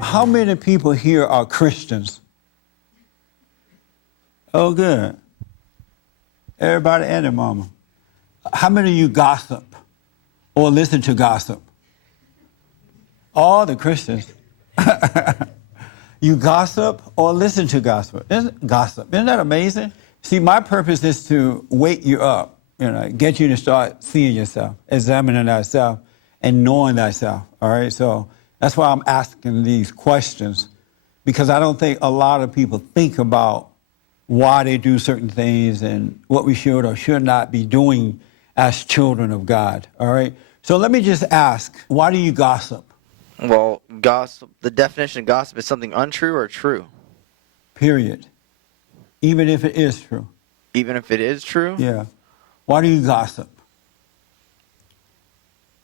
How many people here are Christians? Oh, good. Everybody and their mama. How many of you gossip or listen to gossip? All the Christians. You gossip or listen to gossip. Gossip. Isn't that amazing? See, my purpose is to wake you up, get you to start seeing yourself, examining thyself, and knowing thyself. All right? So that's why I'm asking these questions, because I don't think a lot of people think about why they do certain things and what we should or should not be doing as children of God. All right? So let me just ask, why do you gossip? Well, gossip, the definition of gossip is something untrue or true? Period. Even if it is true. Even if it is true? Yeah. Why do you gossip?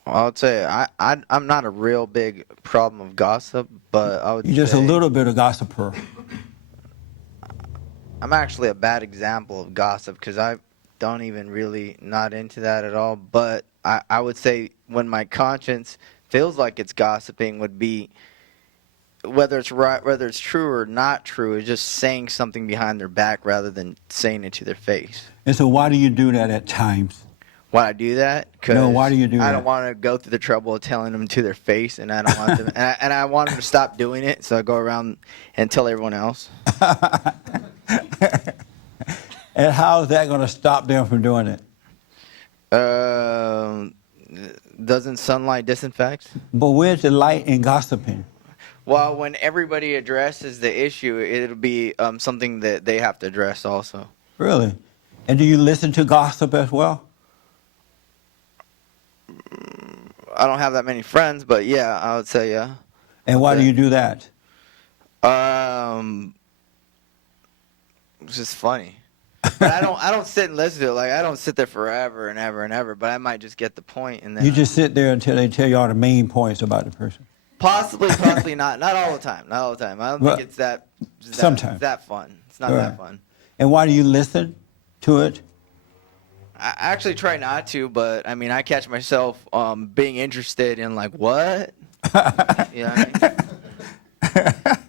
Well, I would say I'm not a real big problem of gossip, but I would You're just say a little bit of gossiper. I'm actually a bad example of gossip because I don't even really not into that at all. But I would say when my conscience feels like it's gossiping would be whether it's right, whether it's true or not true, is just saying something behind their back rather than saying it to their face. And so why do you do that at times? Why I do that? No, why do you do I that? don't want to go through the trouble of telling them to their face, and I don't want them, and I want them to stop doing it. So I go around and tell everyone else. And how is that going to stop them from doing it? Doesn't sunlight disinfect? But where's the light in gossiping? Well, when everybody addresses the issue, it'll be something that they have to address also. Really? And do you listen to gossip as well? I don't have that many friends, but yeah, I would say yeah. And why do you do that? It's just funny. But I don't sit and listen to it. Like, I don't sit there forever and ever and ever, but I might just get the point and then You just sit there until they tell you all the main points about the person. possibly not all the time. Not all the time. I don't think it's that sometimes. that fun. It's not that fun. And why do you listen to it? I actually try not to, but I mean, I catch myself being interested in like what? You know what I mean?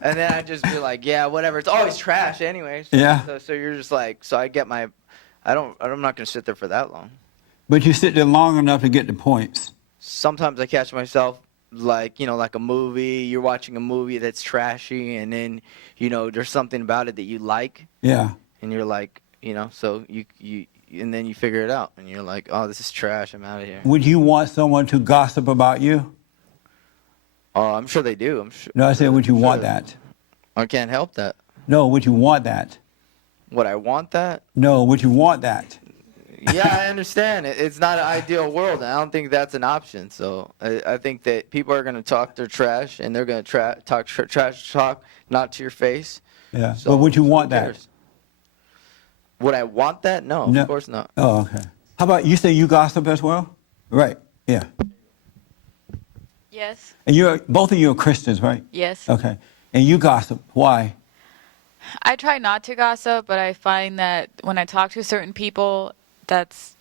And then I just be like, yeah, whatever. It's always trash anyway. Yeah. So you're just like, so I get my, I'm not gonna sit there for that long. But you sit there long enough to get the points. Sometimes I catch myself like, like a movie. You're watching a movie that's trashy, and then there's something about it that you like. Yeah. And you're like, so you and then you figure it out, and you're like, oh, this is trash. I'm out of here. Would you want someone to gossip about you? Oh, I'm sure they do. I'm sure. No, I said, would you want that? I can't help that. No, would you want that? Would I want that? No, would you want that? Yeah, I understand. It's not an ideal world. I don't think that's an option. So I think that people are going to talk their trash, and they're going to talk trash talk, not to your face. Yeah. So but would you want that? Would I want that? No, of course not. Oh, okay. How about you say you gossip as well? Right. Yeah. Yes. And both of you are Christians, right? Yes. Okay. And you gossip. Why? I try not to gossip, but I find that when I talk to certain people, that's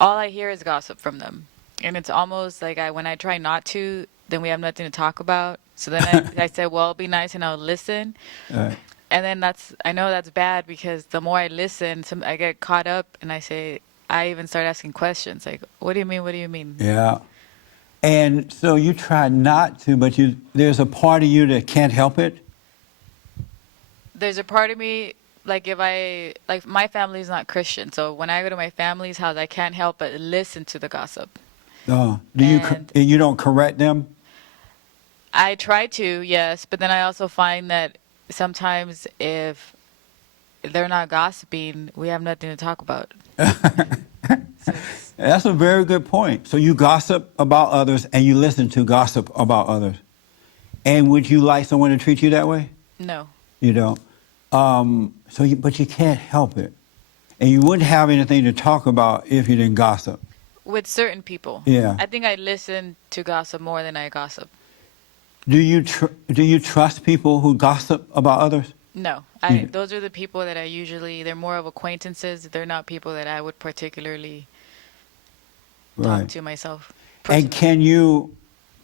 all I hear is gossip from them. And it's almost like when I try not to, then we have nothing to talk about. So then I said, well, it'll be nice and I'll listen. All right. And then I know that's bad because the more I listen, I get caught up and I even start asking questions like, what do you mean? What do you mean? Yeah. And so you try not to, but there's a part of you that can't help it? There's a part of me, like my family's not Christian, so when I go to my family's house, I can't help but listen to the gossip. Oh, you don't correct them? I try to, yes, but then I also find that sometimes if they're not gossiping, we have nothing to talk about. That's a very good point. So you gossip about others and you listen to gossip about others. And would you like someone to treat you that way? No. You don't. But you can't help it. And you wouldn't have anything to talk about if you didn't gossip. With certain people. Yeah. I think I listen to gossip more than I gossip. Do you trust people who gossip about others? No. Those are the people that they're more of acquaintances. They're not people that I would particularly talk to myself. And can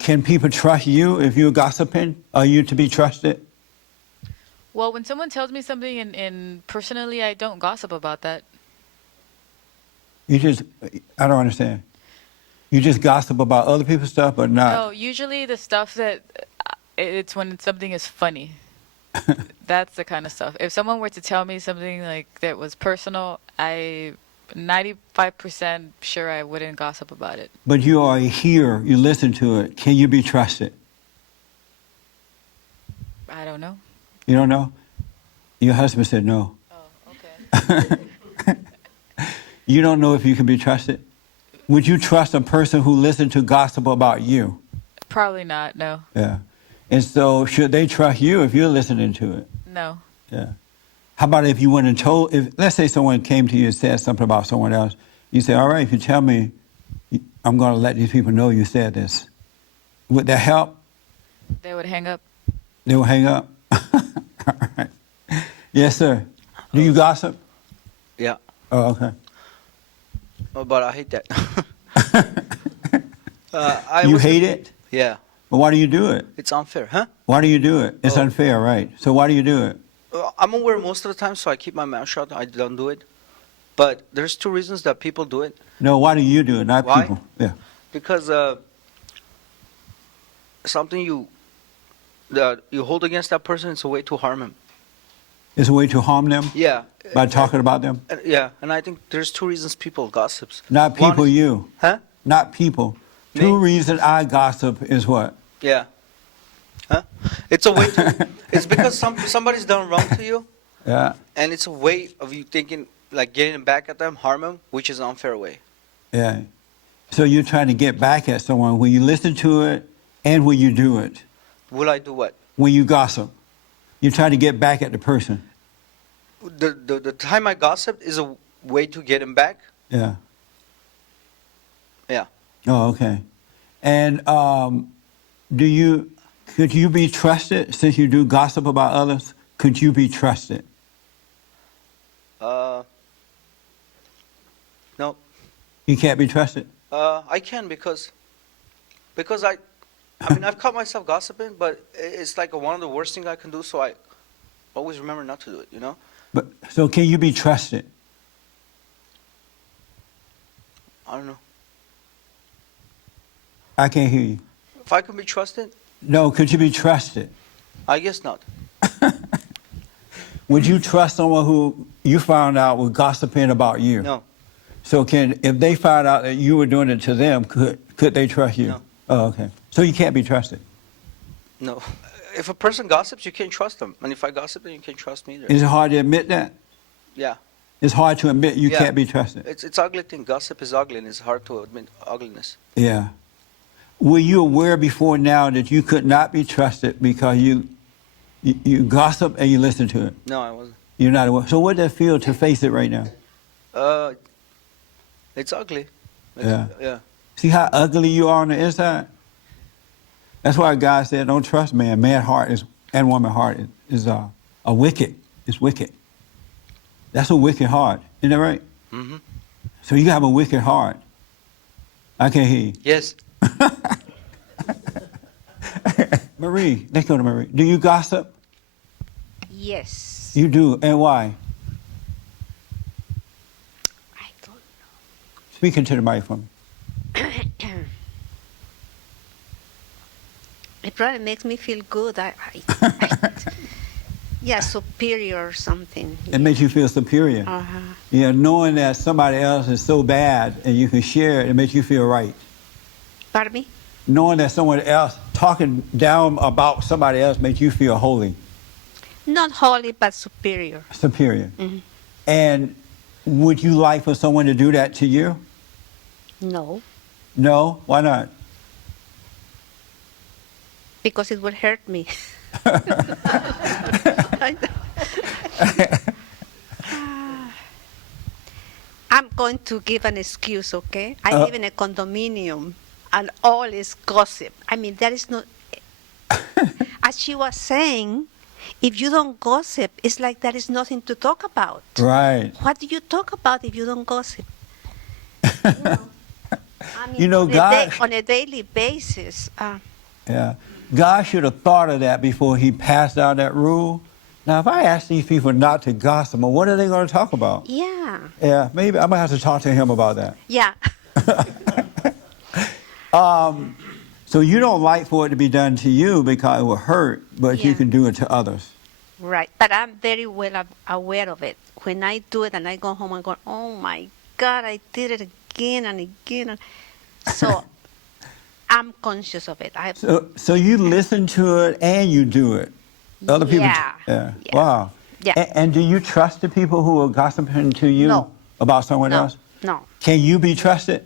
can people trust you if you're gossiping? Are you to be trusted? Well, when someone tells me something and personally I don't gossip about that. You just, I don't understand. You just gossip about other people's stuff, but not. No, usually the stuff that it's when something is funny. That's the kind of stuff. If someone were to tell me something like that was personal, I 95% sure I wouldn't gossip about it. But you are a hearer. You listen to it. Can you be trusted? I don't know. You don't know? Your husband said no. Oh, okay. You don't know if you can be trusted? Would you trust a person who listened to gossip about you? Probably not, no. Yeah. And so should they trust you if you're listening to it? No. Yeah. How about if you went and told, if let's say someone came to you and said something about someone else, you say, all right, if you tell me, I'm going to let these people know you said this. Would that help? They would hang up. They will hang up? All right. Yes, sir. Do you gossip? Yeah. Oh, okay. Oh, but I hate that. You hate it? Yeah. Well, why do you do it? It's unfair, huh? Why do you do it? It's Oh. unfair, right? So why do you do it? I'm aware most of the time, so I keep my mouth shut. I don't do it. But there's two reasons that people do it. No, why do you do it, not Why? people? Yeah. Because something that you hold against that person is a way to harm him. It's a way to harm them Yeah. by talking about them? Yeah, and I think there's two reasons people gossips. Not One people, is- you. Huh? Not people. Me? Two reasons I gossip is what? Yeah. Huh? It's a way to. It's because somebody's done wrong to you, Yeah. and it's a way of you thinking like getting back at them, harm them, which is an unfair way. Yeah. So you're trying to get back at someone when you listen to it and when you do it. Will I do what? When you gossip, you're trying to get back at the person. The time I gossiped is a way to get him back. Yeah. Yeah. Oh, okay. And could you be trusted since you do gossip about others? Could you be trusted? No. You can't be trusted? I can because I mean I've caught myself gossiping, but it's like one of the worst things I can do. So I always remember not to do it. You know. But so can you be trusted? I don't know. I can't hear you. If I can be trusted, No, could you be trusted? I guess not. Would you trust someone who you found out was gossiping about you? No. So if they found out that you were doing it to them, could they trust you? No. Oh, okay. So you can't be trusted. No. If a person gossips, you can't trust them, and if I gossip, then you can't trust me either. Is it hard to admit that? Yeah. It's hard to admit you Yeah. can't be trusted. It's ugly thing. Gossip is ugly, and it's hard to admit ugliness. Yeah. Were you aware before now that you could not be trusted because you gossip and you listen to it? No, I wasn't. You're not aware. So what does it feel to face it right now? It's ugly. Yeah. Yeah. See how ugly you are on the inside? That's why God said, don't trust man. Man heart and woman heart is a wicked. It's wicked. That's a wicked heart. Isn't that right? Mm-hmm. So you have a wicked heart. I can't hear you. Yes. Marie, let's go to Marie. Do you gossip? Yes. You do. And why? I don't Speak into the microphone. know. It probably makes me feel good. Yeah, superior or something. It makes you feel superior. Uh-huh. Yeah, knowing that somebody else is so bad and you can share it, it makes you feel right. Pardon me? Knowing that someone else, talking down about somebody else makes you feel holy, Not holy, but superior. superior. Mhm. And would you like for someone to do that to you? No, No? Why not? because it will hurt me. I'm going to give an excuse, okay? I live in a condominium, and all is gossip. I mean, that is not. As she was saying, if you don't gossip, it's like there is nothing to talk about. Right. What do you talk about if you don't gossip? I mean, You know, on God- on a daily basis, Yeah. God should have thought of that before he passed out that rule. Now, if I ask these people not to gossip, what are they going to talk about? Yeah. Yeah, maybe I'm going to have to talk to him about that. Yeah. So you don't like for it to be done to you because it will hurt, but you Yeah. can do it to others. Right. But I'm very well aware of it. When I do it and I go home, I go, oh my God, I did it again and again. So I'm conscious of it. So you listen to it and you do it. Other people. Yeah. Yeah. Yeah. Wow. Yeah. And do you trust the people who are gossiping to you No. about someone No. else? No. Can you be trusted?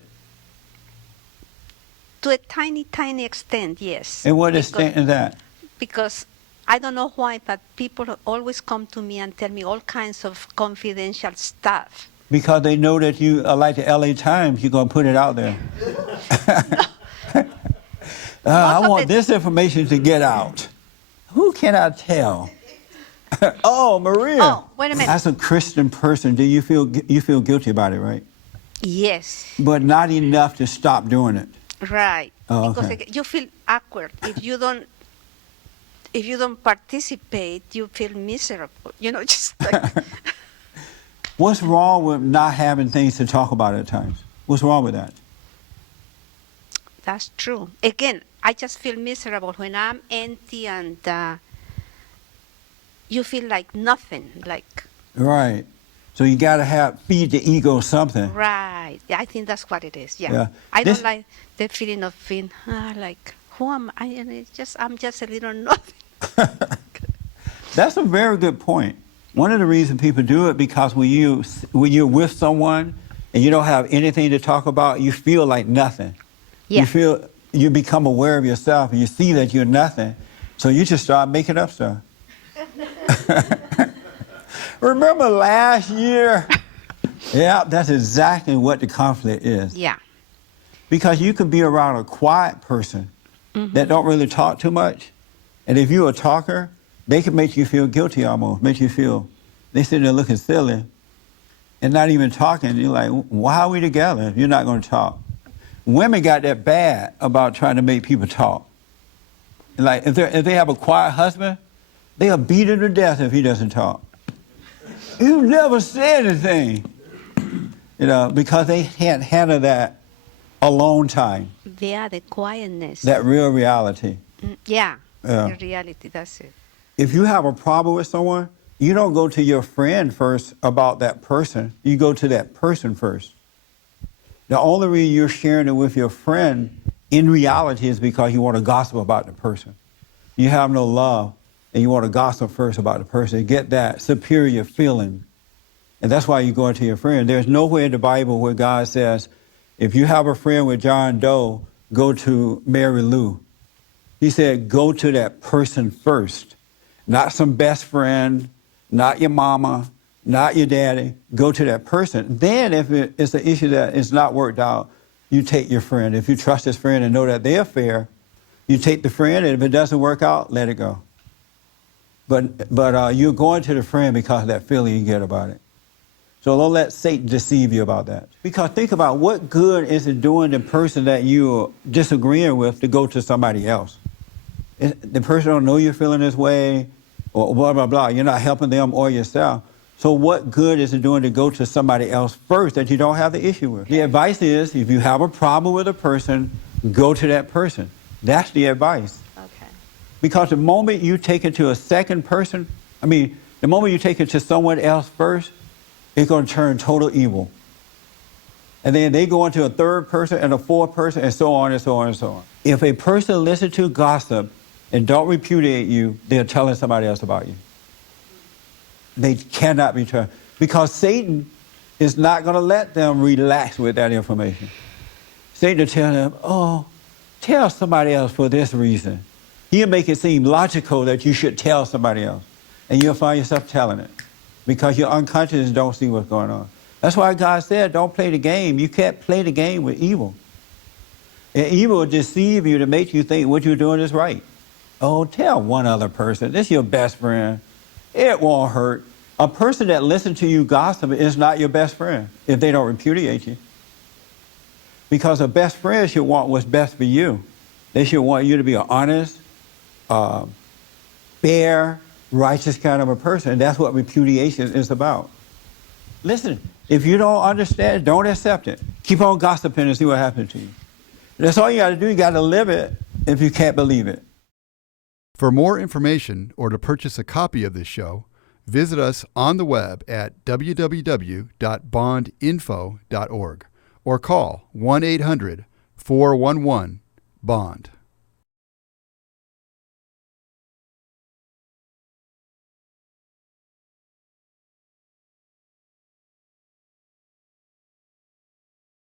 To a tiny, tiny extent, yes. And what Because- extent is that? Because I don't know why, but people always come to me and tell me all kinds of confidential stuff. Because they know that you are like the LA Times, you're going to put it out there. I of want it- this information to get out. Who can I tell? Oh, Maria. Oh, wait a minute. As a Christian person, do you feel guilty about it, right? Yes, But not enough to stop doing it. right. Oh, Because okay. you feel awkward if you don't. If you don't participate, you feel miserable. You know, just like What's wrong with not having things to talk about at times? What's wrong with that? that's true. Again, I just feel miserable when I'm empty and you feel like nothing. Like Right. So you got to feed the ego something. right. Yeah, I think that's what it is. Yeah. Yeah. I This- don't like the feeling of being like who am I? And I'm just a little nothing. That's a very good point. One of the reasons people do it because when you're with someone and you don't have anything to talk about, you feel like nothing. Yeah. You become aware of yourself and you see that you're nothing. So you just start making up stuff. Remember last year? Yeah, that's exactly what the conflict is. Yeah. Because you can be around a quiet person that don't really talk too much. And if you're a talker, they can make you feel guilty almost, make you feel, they sit there looking silly and not even talking. You're like, why are we together if you're not going to talk? Women got that bad about trying to make people talk. Like if they have a quiet husband, they'll beat him to death if he doesn't talk. You never say anything. You know, because they can't handle that alone time, Yeah, the quietness. that real reality. Yeah. Yeah. The reality, that's it. If you have a problem with someone, you don't go to your friend first about that person. You go to that person first. The only reason you're sharing it with your friend in reality is because you want to gossip about the person. You have no love and you want to gossip first about the person. Get that superior feeling. And that's why you go into your friend. There's nowhere in the Bible where God says, if you have a friend with John Doe, go to Mary Lou. He said, go to that person first. Not some best friend, not your mama, not your daddy. Go to that person. Then if it's an issue that is not worked out, you take your friend. If you trust this friend and know that they're fair, you take the friend, and if it doesn't work out, let it go. But you're going to the friend because of that feeling you get about it. So don't let Satan deceive you about that. Because think about what good is it doing the person that you're disagreeing with to go to somebody else? The person don't know you're feeling this way, or blah, blah, blah. You're not helping them or yourself. So what good is it doing to go to somebody else first that you don't have the issue with? The advice is, if you have a problem with a person, go to that person. That's the advice. Okay. Because the moment you take it to a second person, the moment you take it to someone else first, it's going to turn total evil. And then they go into a third person and a fourth person and so on and so on and so on. If a person listens to gossip and don't repudiate you, they're telling somebody else about you. They cannot be trusted. Because Satan is not going to let them relax with that information. Satan will tell them, oh, tell somebody else for this reason. He'll make it seem logical that you should tell somebody else. And you'll find yourself telling it. Because your unconscious don't see what's going on. That's why God said, don't play the game. You can't play the game with evil. And evil will deceive you to make you think what you're doing is right. Oh, tell one other person. This is your best friend. It won't hurt. A person that listens to you gossip is not your best friend if they don't repudiate you. Because a best friend should want what's best for you. They should want you to be an honest, fair, righteous kind of a person. That's what repudiation is about. Listen, if you don't understand, don't accept it. Keep on gossiping and see what happens to you. That's all you got to do. You got to live it if you can't believe it. For more information or to purchase a copy of this show, visit us on the web at www.bondinfo.org or call 1-800-411-BOND.